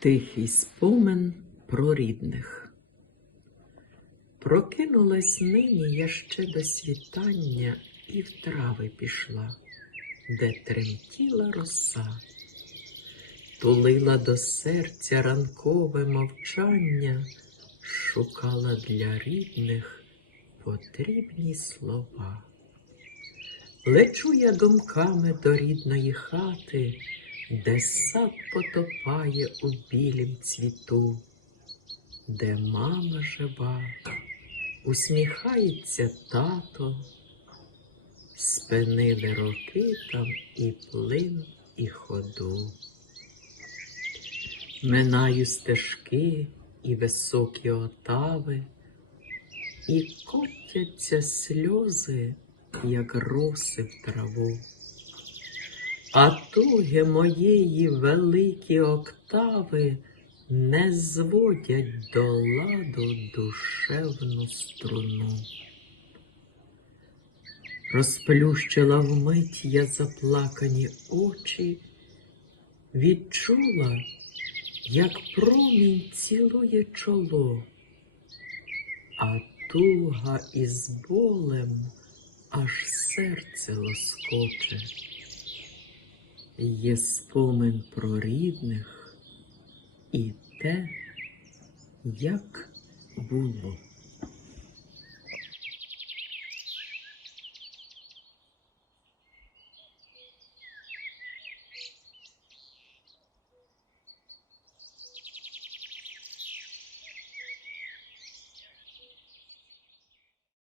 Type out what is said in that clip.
Тихий спомин про рідних. Прокинулась нині я ще до світання і в трави пішла, де тремтіла роса, тулила до серця ранкове мовчання, шукала для рідних потрібні слова. Лечу я думками до рідної хати, де сад потопає у білім цвіту, де мама жива, усміхається тато, спинили роки там і плин, і ходу. Минаю стежки і високі отави, і котяться сльози, як роси в траву. А туги моєї великі октави не зводять до ладу душевну струну. Розплющила вмить я заплакані очі, відчула, як промінь цілує чоло, а туга із болем аж серце лоскоче. Є спомин про рідних і те, як було.